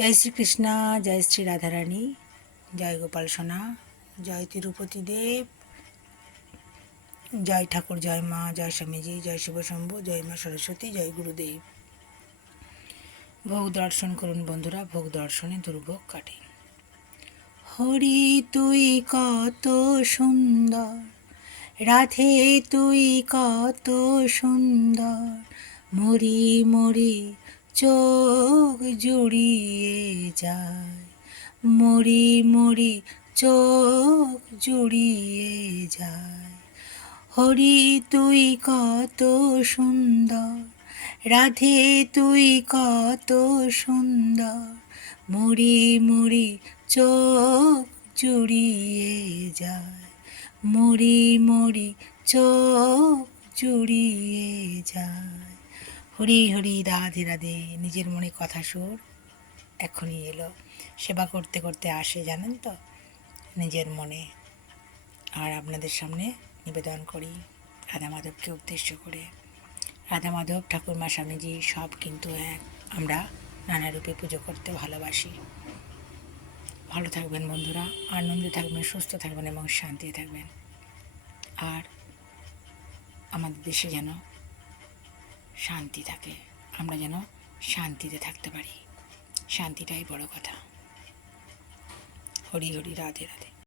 জয় শ্রীকৃষ্ণ, জয় শ্রী রাধারানী, জয় গোপাল সোনা, জয় তিরুপতি দেব, জয় ঠাকুর, জয় মা, জয় স্বামীজি, জয় শিব শম্ভু, জয় মা সরস্বতী, জয় গুরুদেব। ভোগ দর্শন করুন বন্ধুরা, ভোগ দর্শনে দুর্ভোগ কাটে। হরি তুই কত সুন্দর, রাধে তুই কত সুন্দর, মরি মরি চোখ জুড়িয়ে যায়, মরি মরি চোখ জুড়িয়ে যায়। হরি তুই কত সুন্দর, রাধে তুই কত সুন্দর, মরি মরি চোখ জুড়িয়ে যায়, মরি মরি চোখ জুড়িয়ে যায়। হরি হরি রাধে রাধে। নিজের মনে কথা সুর এখনই এলো। সেবা করতে করতে আসে, জানেন তো, নিজের মনে। আর আপনাদের সামনে নিবেদন করি রাধা মাধবকে উদ্দেশ্য করে। রাধা মাধব, ঠাকুরমা, স্বামীজি সব কিন্তু এক। আমরা নানা রূপে পুজো করতে ভালোবাসি। ভালো থাকবেন বন্ধুরা, আনন্দে থাকবেন, সুস্থ থাকবেন এবং শান্তিতে থাকবেন। আর আমাদের দেশে যেন শান্তি থাকে, আমরা যেন শান্তিতে থাকতে পারি। শান্তিটাই বড় কথা। হরি হরি রাধে রাধে।